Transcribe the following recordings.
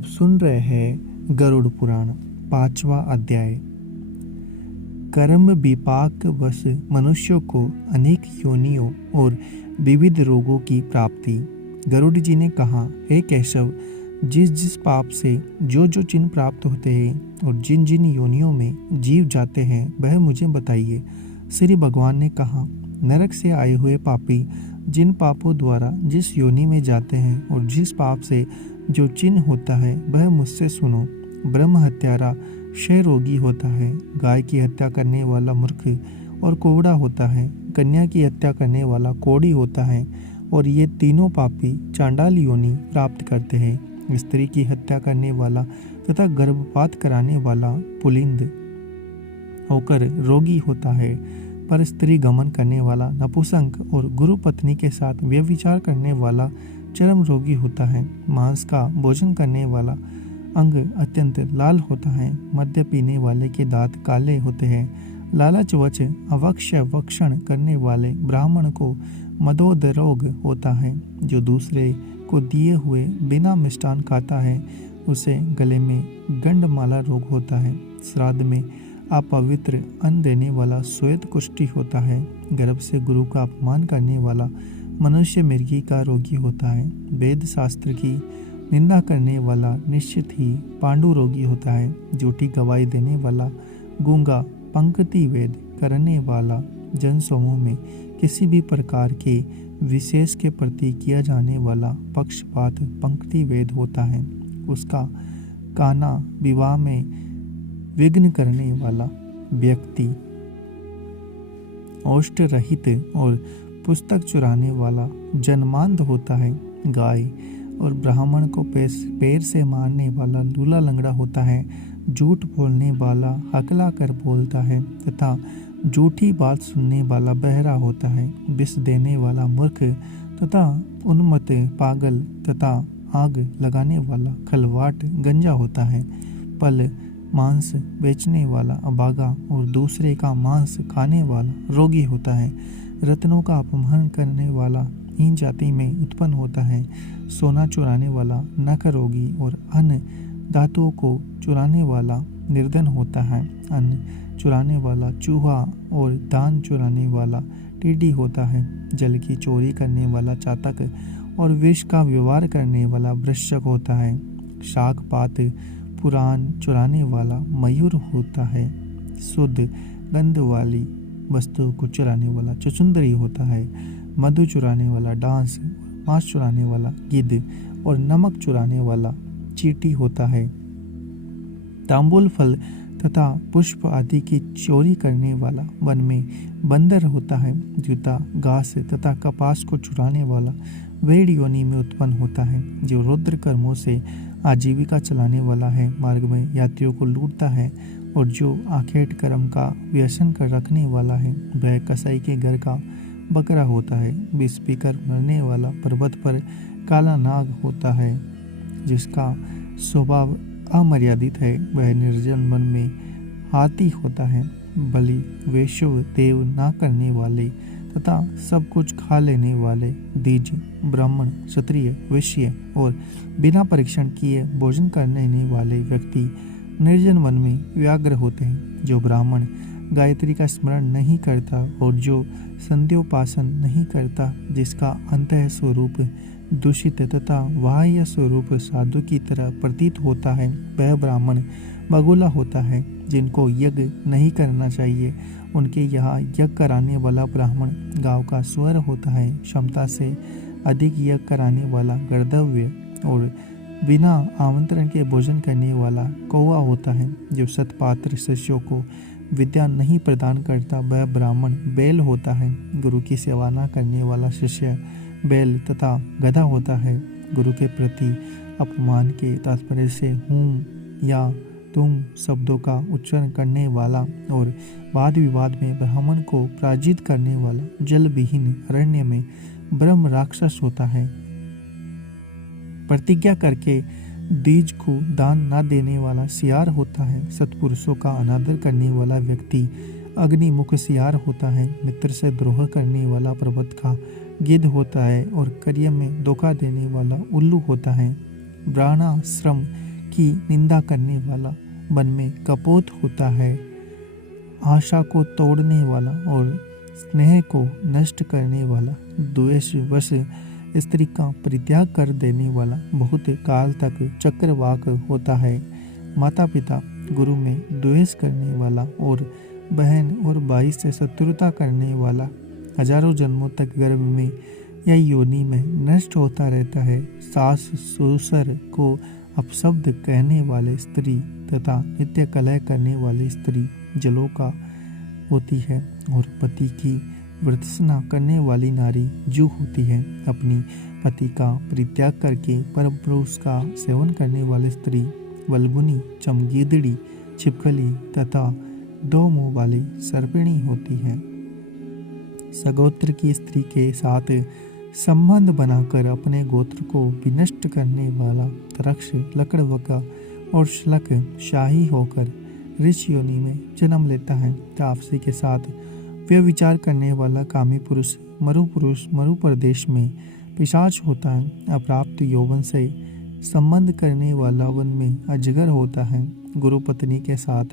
आप सुन रहे हैं गरुड़ पुराण 5वां अध्याय। कर्म विपाक वश मनुष्यों को अनेक योनियों और विविध रोगों की प्राप्ति। गरुड़ जी ने कहा, हे केशव, जिस जिस पाप से जो जो चिन्ह प्राप्त होते हैं और जिन जिन योनियों में जीव जाते हैं वह मुझे बताइए। श्री भगवान ने कहा, नरक से आए हुए पापी जिन पापों द्वारा जिस योनि में जाते हैं और जिस पाप से जो चिन्ह होता है वह मुझसे सुनो। ब्रह्म हत्यारा क्षय रोगी होता है, गाय की हत्या करने वाला मूर्ख और कोवड़ा होता है, कन्या की हत्या करने वाला कोढ़ी होता है और ये तीनों पापी चांडाल योनि प्राप्त करते हैं। स्त्री की हत्या करने वाला तथा गर्भपात कराने वाला पुलिंद होकर रोगी होता है, पर स्त्री गमन करने वाला नपुंसक और गुरु पत्नी के साथ व्यभिचार करने वाला चरम रोगी होता है। मांस का भोजन करने वाला अंग अत्यंत लाल होता है, मद्य पीने वाले के दांत काले होते हैं, लालच वच अवक्ष वक्षण करने वाले ब्राह्मण को मदोद रोग होता है। जो दूसरे को दिए हुए बिना मिष्टान खाता है उसे गले में गंडमाला रोग होता है। श्राद्ध में अपवित्र अन्न देने वाला श्वेत कुष्ठी होता है। गर्भ से गुरु का अपमान करने वाला मनुष्य मृगी का रोगी होता है। वेद शास्त्र की निंदा करने वाला निश्चित ही पांडु रोगी होता है। झूठी गवाही देने वाला गूंगा, पंक्ति वेद करने वाला जन समूह में किसी भी प्रकार के विशेष के प्रति किया जाने वाला पक्षपात पंक्ति वेद होता है। उसका काना विवाह में विघ्न करने वाला व्यक्ति औष्ठ रहित और पुस्तक चुराने वाला जन्मांध होता है। गाय और ब्राह्मण को पैर से मारने वाला लूला लंगड़ा होता है। झूठ बोलने वाला हकला कर बोलता है तथा झूठी बात सुनने वाला बहरा होता है। विष देने वाला मूर्ख तथा उन्मत्त पागल तथा आग लगाने वाला खलवाट गंजा होता है। पल मांस बेचने वाला अभागा और दूसरे का मांस खाने वाला रोगी होता है। रत्नों का अपमान करने वाला हीन जाति में उत्पन्न होता है। सोना चुराने वाला नख रोगी और अन्य धातुओं को चुराने वाला निर्धन होता है। अन्न चुराने वाला चूहा और दान चुराने वाला टिड्डी होता है। जल की चोरी करने वाला चातक और विष का व्यवहार करने वाला वृश्चिक होता है। शाक पात पुराण चुराने वाला मयूर होता है। शुद्ध गंध वाली वस्तु को चुराने वाला चुचुंदरी होता है। मधु चुराने वाला डांस, मांस चुराने वाला गिद्ध और नमक चुराने वाला चींटी होता है। तांबूल फल तथा पुष्प आदि की चोरी करने वाला वन में बंदर होता है। जूता, घास तथा कपास को चुराने वाला वेड़ योनि में उत्पन्न होता है। जो रुद्र कर्मों से आजीविका चलाने वाला है, मार्ग में यात्रियों को लूटता है और जो आखेट कर्म का व्यसन कर रखने वाला है वह कसाई के घर का बकरा होता है। विष पीकर मरने वाला पर्वत पर काला नाग होता है। जिसका स्वभाव अमर्यादित है वह निर्जन वन में हाथी होता है। बलि वैश्व देव ना करने वाले तथा सब कुछ खा लेने वाले द्विज, ब्राह्मण, क्षत्रिय, वैश्य और बिना परीक्षण किए भोजन करने वाले व्यक्ति निर्जन वन में व्याघ्र होते हैं। जो ब्राह्मण गायत्री का स्मरण नहीं करता और जो संध्योपासन नहीं करता, जिसका अंतः स्वरूप दूषित तथा बाह्य स्वरूप साधु की तरह प्रतीत होता है, वह ब्राह्मण बगुला होता है। जिनको यज्ञ नहीं करना चाहिए उनके यहाँ यज्ञ कराने वाला ब्राह्मण गांव का स्वर होता है। क्षमता से अधिक यज्ञ कराने वाला गर्दव्य और बिना आमंत्रण के भोजन करने वाला कौवा होता है। जो सत्पात्र शिष्यों को विद्या नहीं प्रदान करता वह ब्राह्मण बैल होता है। गुरु की सेवा न करने वाला शिष्य बैल तथा गधा होता है। गुरु के प्रति अपमान के तात्पर्य से हूँ या तुम शब्दों का उच्चारण करने वाला और वाद विवाद में ब्राह्मण को पराजित करने वाला जल विहीन अरण्य में ब्रह्म राक्षस होता है। प्रतिज्ञा करके द्विज को दान न देने वाला सियार होता है। सत्पुरुषों का अनादर करने वाला व्यक्ति अग्निमुख सियार होता है। मित्र से द्रोह करने वाला पर्वत का गिद्ध होता है और कार्य में धोखा देने वाला उल्लू होता है। ब्राह्मणाश्रम की निंदा करने वाला, मन में कपोत होता है, आशा को तोड़ने वाला और स्नेह को नष्ट करने वाला, द्वेषवश स्त्री का परित्याग कर देने वाला, बहुत काल तक चक्रवाक होता है। माता पिता गुरु में द्वेष करने वाला और बहन और भाई से शत्रुता करने वाला, हजारों जन्मों तक गर्भ में या योनि में नष्ट होता रहता है। सास ससुर को अपशब्द कहने वाले स्त्री तथा नित्य कलह करने वाली स्त्री जलोका होती है और पति की वृत्सना करने वाली नारी जू होती है। अपनी पति का परित्याग करके परम पुरुष का सेवन करने वाली स्त्री वल्गुनी, चमगीदड़ी, छिपकली तथा दो मुंह वाली सर्पिणी होती है। सगोत्र की स्त्री के साथ संबंध बनाकर अपने गोत्र को विनष्ट करने वाला तरक्ष, लकड़बग्गा और श्लक शाही होकर ऋष योनि में जन्म लेता है। तापसी के साथ व्यभिचार करने वाला कामी पुरुष मरु प्रदेश में पिशाच होता है। अप्राप्त यौवन से संबंध करने वाला वन में अजगर होता है। गुरु पत्नी के साथ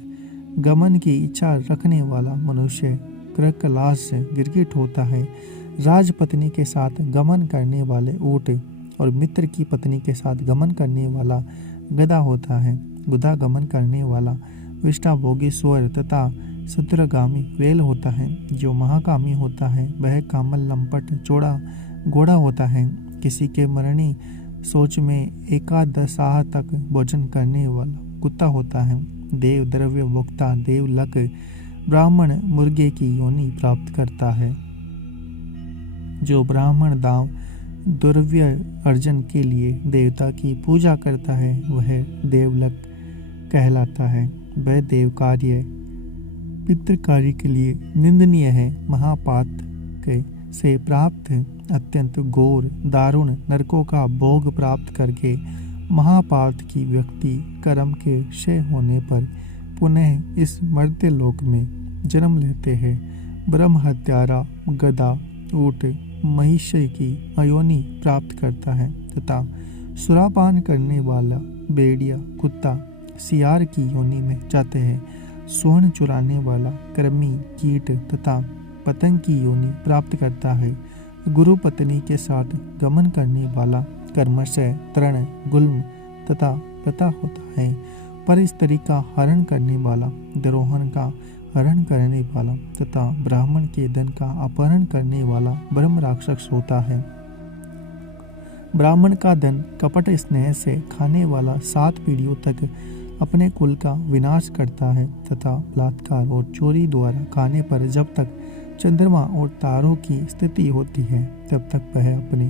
गमन की इच्छा रखने वाला मनुष्य क्रकलाश गिरगिट होता है। राजपत्नी के साथ गमन करने वाले ऊंट और मित्र की पत्नी के साथ गमन करने वाला गधा होता है। गुधा गमन करने वाला विष्टाभोगी स्वर तथा शत्रुगामी वेल होता है। जो महाकामी होता है वह कामल लंपट चौड़ा घोड़ा होता है। किसी के मरणी सोच में एकादशाह तक भोजन करने वाला कुत्ता होता है। देव द्रव्य भोक्ता देवलक ब्राह्मण मुर्गे की योनि प्राप्त करता है। जो ब्राह्मण दाव द्रव्य अर्जन के लिए देवता की पूजा करता है वह देवलक कहलाता है। वह देव कार्य पितृ कार्य के लिए निंदनीय है। महापातक से प्राप्त अत्यंत घोर दारुण नरकों का भोग प्राप्त करके महापात की व्यक्ति कर्म के क्षय होने पर पुनः इस मर्त्य लोक में जन्म लेते हैं। ब्रह्म हत्यारा गधा ऊंट महिषी की अयोनि प्राप्त करता है तथा सुरापान करने वाला भेड़िया कुत्ता सियार की योनि में जाते हैं। स्वर्ण चुराने वाला कृमि कीट तथा पतंग की योनि प्राप्त करता है। गुरु पत्नी के साथ गमन करने वाला कर्मशय तृण गुल्म तथा पता होता है। पर स्त्री का हरण करने वाला द्रोहन का हरण करने वाला तथा ब्राह्मण के धन का अपहरण करने वाला ब्रह्म राक्षस होता है। ब्राह्मण का धन कपट स्नेह से खाने वाला 7 पीढ़ियों तक अपने कुल का विनाश करता है तथा बलात्कार और चोरी द्वारा खाने पर जब तक चंद्रमा और तारों की स्थिति होती है तब तक वह अपने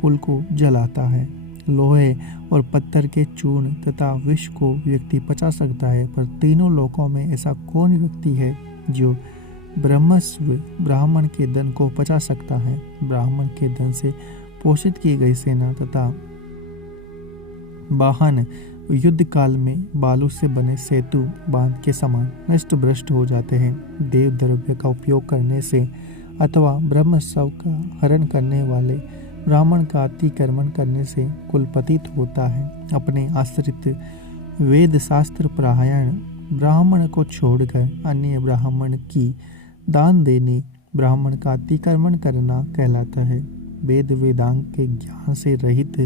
कुल को जलाता है। लोहे और पत्थर के चूर्ण तथा विष को व्यक्ति पचा सकता है, पर तीनों लोकों में ऐसा कौन व्यक्ति है जो ब्रह्मस्व ब्राह्मण के धन को पचा सकता है। ब्राह्मण के धन से पोषित की गई सेना तथा वाहन युद्ध काल में बालू से बने सेतु बांध के समान नष्ट भ्रष्ट हो जाते हैं। देव द्रव्य का उपयोग करने से अथवा ब्रह्म शव का हरण करने वाले ब्राह्मण का अतिक्रमण करने से कुल पतित होता है। अपने आश्रित वेद शास्त्र परायण ब्राह्मण को छोड़कर अन्य ब्राह्मण की दान देने ब्राह्मण का अतिक्रमण करना कहलाता है। वेद वेदांग के ज्ञान से रहित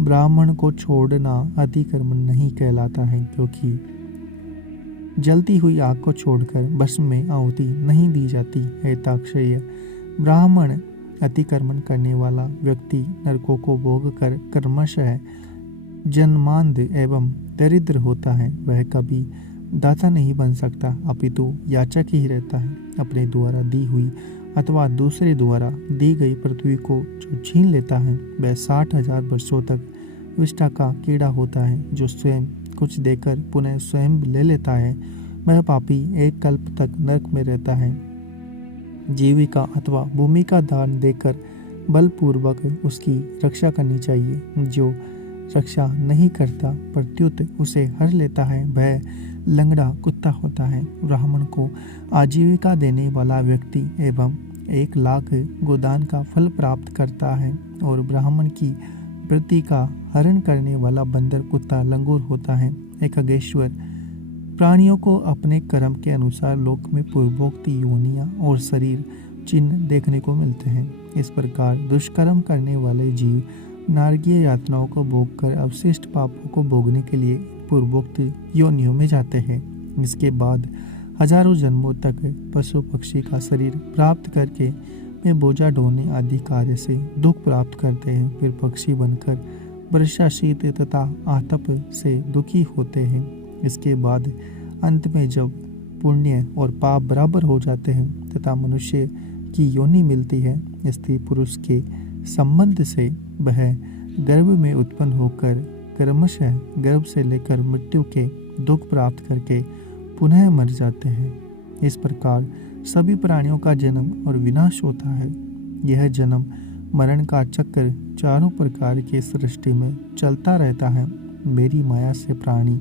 ब्राह्मण को छोड़ना अतिक्रमण नहीं कहलाता है, क्योंकि जलती हुई आग को छोड़कर भस्म में आहुति नहीं दी जाती है। ताक्षय ब्राह्मण अतिक्रमण करने वाला व्यक्ति नरकों को भोग कर कर्मशः जन्मांध एवं दरिद्र होता है। वह कभी दाता नहीं बन सकता, अपितु याचक ही रहता है। अपने द्वारा दी हुई अथवा दूसरे द्वारा दी गई पृथ्वी को जो छीन लेता है वह 60,000 वर्षों तक विष्ठा का कीड़ा होता है। जो स्वयं कुछ देकर पुनः स्वयं ले लेता है वह पापी एक कल्प तक नरक में रहता है। जीविका अथवा भूमि का दान देकर बलपूर्वक उसकी रक्षा करनी चाहिए। जो रक्षा नहीं करता प्रत्युत उसे हर लेता है वह लंगड़ा कुत्ता होता है। ब्राह्मण को आजीविका देने वाला व्यक्ति एवं 1 लाख गोदान का फल प्राप्त करता है और ब्राह्मण की प्रति का हरण करने वाला बंदर, कुत्ता, लंगूर होता है। एक खगेश्वर प्राणियों को अपने कर्म के अनुसार लोक में पूर्वोक्त योनियां और शरीर चिन्ह देखने को मिलते हैं। इस प्रकार दुष्कर्म करने वाले जीव नारकीय यातनाओं को भोग कर अवशिष्ट पापों को भोगने के लिए पूर्वोक्त योनियों में जाते हैं। इसके बाद हजारों जन्मों तक पशु पक्षी का शरीर प्राप्त करके वे बोझा ढोने आदि कार्य से दुख प्राप्त करते हैं। फिर पक्षी बनकर वर्षा, शीत तथा आतप से दुखी होते हैं। इसके बाद अंत में जब पुण्य और पाप बराबर हो जाते हैं तथा मनुष्य की योनि मिलती है, स्त्री पुरुष के संबंध से वह गर्भ में उत्पन्न होकर क्रमशः गर्भ से लेकर मृत्यु के दुख प्राप्त करके पुनः मर जाते हैं। इस प्रकार सभी प्राणियों का जन्म और विनाश होता है। यह जन्म मरण का चक्र चारों प्रकार के सृष्टि में चलता रहता है। मेरी माया से प्राणी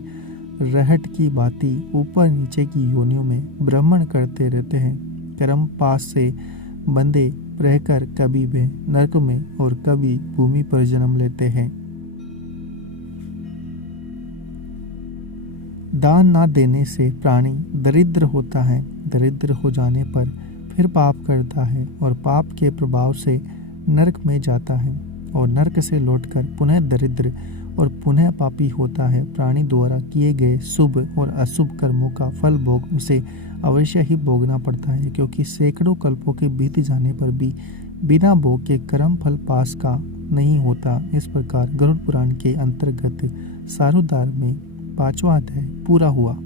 रहट की भांति ऊपर नीचे की योनियों में भ्रमण करते रहते हैं। कर्म पास से बंधे रहकर कभी वे नरक में और कभी भूमि पर जन्म लेते हैं। दान ना देने से प्राणी दरिद्र होता है। दरिद्र हो जाने पर फिर पाप करता है और पाप के प्रभाव से नरक में जाता है और नरक से लौटकर पुनः दरिद्र और पुनः पापी होता है। प्राणी द्वारा किए गए शुभ और अशुभ कर्मों का फल भोग उसे अवश्य ही भोगना पड़ता है, क्योंकि सैकड़ों कल्पों के बीत जाने पर भी बिना भोग के कर्म फल पास का नहीं होता। इस प्रकार गरुड़ पुराण के अंतर्गत सारोद्धार में 5वां अध्याय पूरा हुआ।